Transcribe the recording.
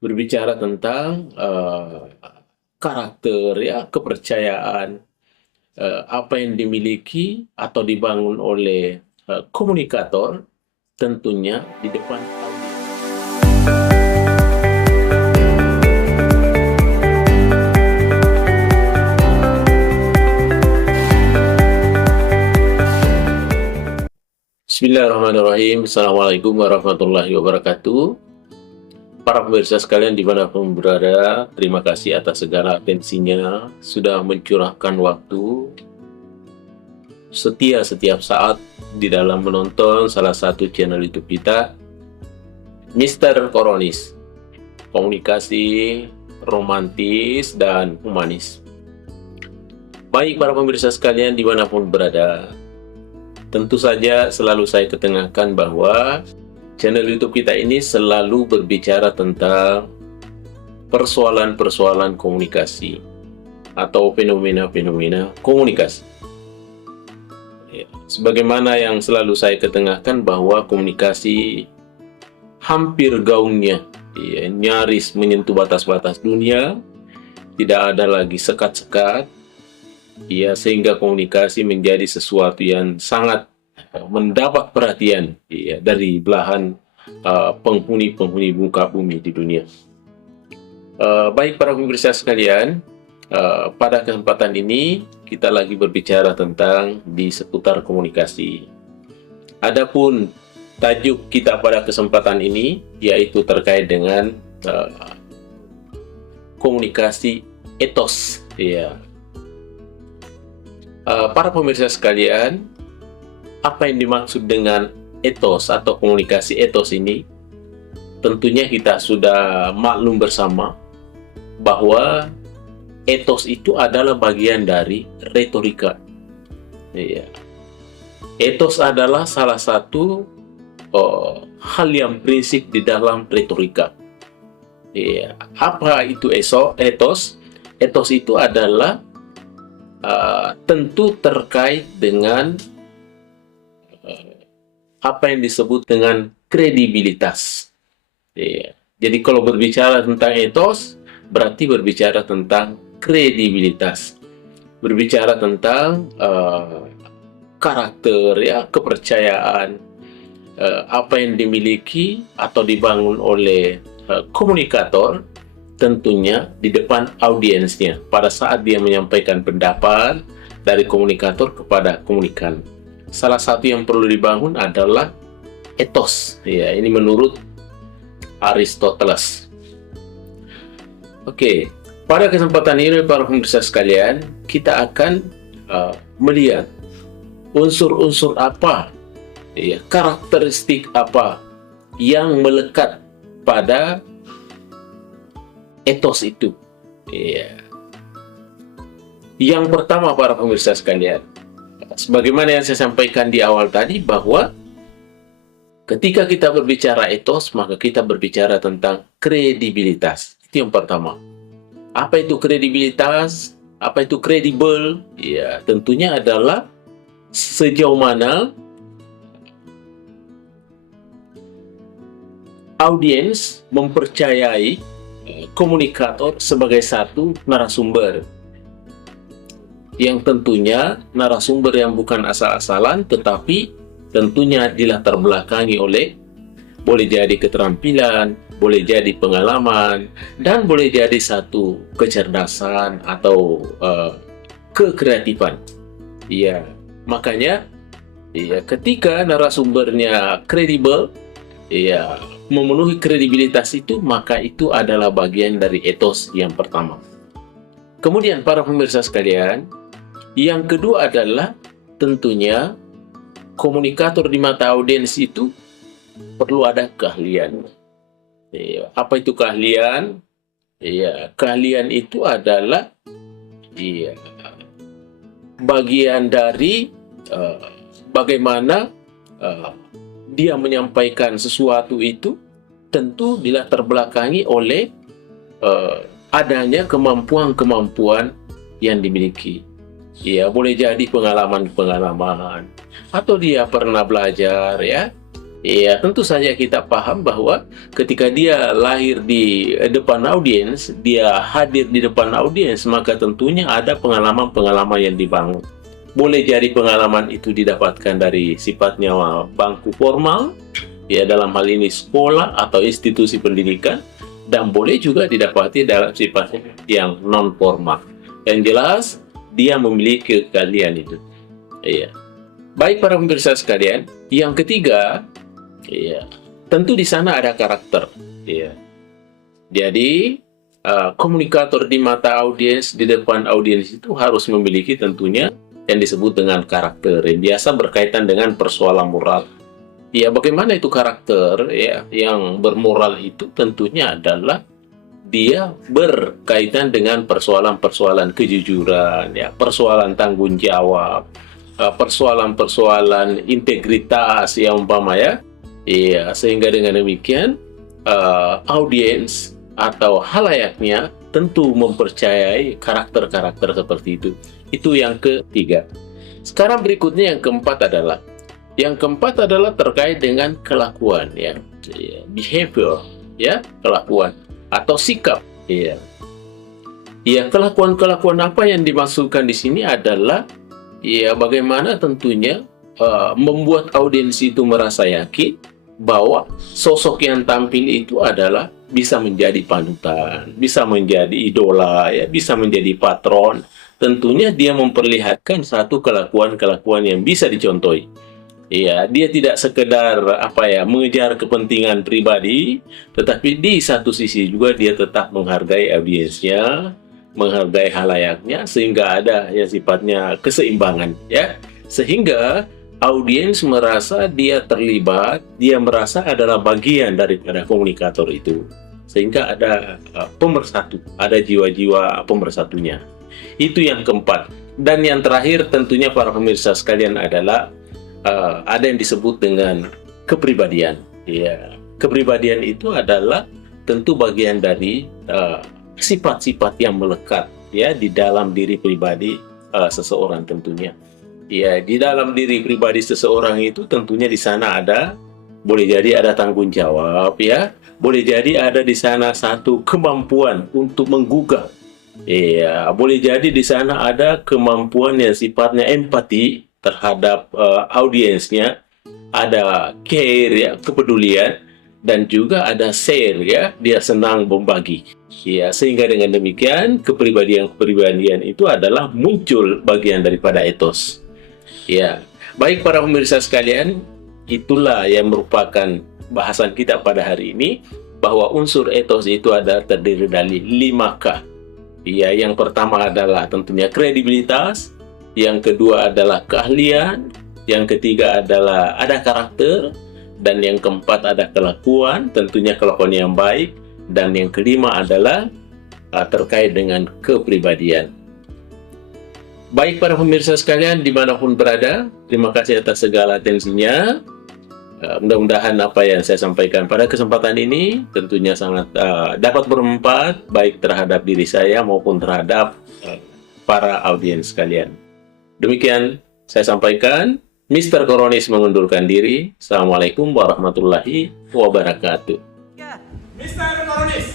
berbicara tentang karakter ya, kepercayaan, apa yang dimiliki atau dibangun oleh komunikator tentunya di depan audiens. Bismillahirrahmanirrahim. Assalamualaikum warahmatullahi wabarakatuh. Para pemirsa sekalian dimanapun berada, terima kasih atas segala atensinya sudah mencurahkan waktu setia setiap saat di dalam menonton salah satu channel YouTube kita, Mister Koronis, komunikasi romantis dan humanis. Baik para pemirsa sekalian dimanapun berada, tentu saja selalu saya ketengahkan bahwa channel YouTube kita ini selalu berbicara tentang persoalan-persoalan komunikasi atau fenomena-fenomena komunikasi. Ya, sebagaimana yang selalu saya ketengahkan bahwa komunikasi hampir gaungnya ya, nyaris menyentuh batas-batas dunia, tidak ada lagi sekat-sekat, ya, sehingga komunikasi menjadi sesuatu yang sangat mendapat perhatian ya, dari belahan penghuni-penghuni muka bumi di dunia. Baik para pemirsa sekalian, pada kesempatan ini kita lagi berbicara tentang di seputar komunikasi. Adapun tajuk kita pada kesempatan ini yaitu terkait dengan komunikasi etos. Ya. Para pemirsa sekalian, apa yang dimaksud dengan etos atau komunikasi etos ini? Tentunya kita sudah maklum bersama bahwa etos itu adalah bagian dari retorika. Ya. Etos adalah salah satu hal yang prinsip di dalam retorika. Ya. Apa itu etos? Etos itu adalah tentu terkait dengan apa yang disebut dengan kredibilitas. Ya. Jadi kalau berbicara tentang etos, berarti berbicara tentang kredibilitas. Berbicara tentang karakter, ya, kepercayaan, apa yang dimiliki atau dibangun oleh komunikator tentunya di depan audiensnya pada saat dia menyampaikan pendapat dari komunikator kepada komunikan. Salah satu yang perlu dibangun adalah etos. Ya, ini menurut Aristoteles. Oke, pada kesempatan ini para pemirsa sekalian, kita akan melihat unsur-unsur apa, ya, karakteristik apa yang melekat pada etos itu. Ya. Yang pertama para pemirsa sekalian, sebagaimana yang saya sampaikan di awal tadi bahwa ketika kita berbicara etos, maka kita berbicara tentang kredibilitas. Itu yang pertama. Apa itu kredibilitas? Apa itu kredibel? Ya, tentunya adalah sejauh mana audiens mempercayai komunikator sebagai satu narasumber. Yang tentunya narasumber yang bukan asal-asalan, tetapi tentunya dilatar belakangi oleh boleh jadi keterampilan, boleh jadi pengalaman, dan boleh jadi satu kecerdasan atau kekreatifan. Ya, makanya ya, ketika narasumbernya kredibel, ya, memenuhi kredibilitas itu, maka itu adalah bagian dari etos yang pertama. Kemudian para pemirsa sekalian, yang kedua adalah tentunya komunikator di mata audiens itu perlu ada keahlian. Ya, apa itu keahlian? Ya, keahlian itu adalah ya, bagian dari bagaimana dia menyampaikan sesuatu itu tentu dilatar belakangi oleh adanya kemampuan-kemampuan yang dimiliki. Ya, boleh jadi pengalaman-pengalaman, atau dia pernah belajar, ya, Ya, tentu saja kita paham bahwa ketika dia lahir di depan audiens, dia hadir di depan audiens, maka tentunya ada pengalaman-pengalaman yang dibangun. Boleh jadi pengalaman itu didapatkan dari sifatnya bangku formal, ya dalam hal ini sekolah atau institusi pendidikan, dan boleh juga didapati dalam sifatnya yang non formal. Yang jelas dia memiliki keahlian itu. Iya. Baik para pemirsa sekalian, yang ketiga, iya, tentu di sana ada karakter. Iya. Jadi komunikator di mata audiens, di depan audiens itu harus memiliki tentunya yang disebut dengan karakter, yang biasa berkaitan dengan persoalan moral. Ya, bagaimana itu karakter ya yang bermoral itu tentunya adalah dia berkaitan dengan persoalan-persoalan kejujuran, ya, persoalan tanggung jawab, persoalan-persoalan integritas yang umpama ya. Iya, sehingga dengan demikian audiens atau halayaknya tentu mempercayai karakter-karakter seperti itu. Itu yang ketiga. Sekarang berikutnya yang keempat adalah terkait dengan kelakuan ya, behavior ya, kelakuan atau sikap ya. Ya, kelakuan-kelakuan apa yang dimaksudkan di sini adalah ya bagaimana tentunya membuat audiens itu merasa yakin bahwa sosok yang tampil itu adalah bisa menjadi panutan, bisa menjadi idola, ya, bisa menjadi patron. Tentunya dia memperlihatkan satu kelakuan-kelakuan yang bisa dicontohi. Iya, dia tidak sekedar mengejar kepentingan pribadi, tetapi di satu sisi juga dia tetap menghargai audiensnya, menghargai halayaknya, sehingga ada ya sifatnya keseimbangan, ya. Sehingga audiens merasa dia terlibat, dia merasa adalah bagian daripada komunikator itu. Sehingga ada pemersatu, ada jiwa-jiwa pemersatunya. Itu yang keempat. Dan yang terakhir tentunya para pemirsa sekalian adalah ada yang disebut dengan kepribadian. Ya, kepribadian itu adalah tentu bagian dari sifat-sifat yang melekat ya di dalam diri pribadi seseorang tentunya. Ya, di dalam diri pribadi seseorang itu tentunya di sana boleh jadi ada tanggung jawab ya, boleh jadi ada di sana satu kemampuan untuk menggugah. Iya, boleh jadi di sana ada kemampuan yang sifatnya empati terhadap audiensnya, ada care ya, kepedulian, dan juga ada share ya, dia senang berbagi. Ya, sehingga dengan demikian kepribadian itu adalah muncul bagian daripada etos. Ya, baik para pemirsa sekalian, itulah yang merupakan bahasan kita pada hari ini, bahwa unsur etos itu ada terdiri dari 5K. Ya, yang pertama adalah tentunya kredibilitas, yang kedua adalah keahlian, yang ketiga adalah ada karakter, dan yang keempat ada kelakuan, tentunya kelakuan yang baik, dan yang kelima adalah terkait dengan kepribadian. Baik para pemirsa sekalian dimanapun berada, terima kasih atas segala atensinya. Mudah-mudahan apa yang saya sampaikan pada kesempatan ini tentunya sangat dapat bermanfaat baik terhadap diri saya maupun terhadap para audiens sekalian. Demikian saya sampaikan, Mr. Koronis mengundurkan diri. Assalamualaikum warahmatullahi wabarakatuh. Mr. Koronis.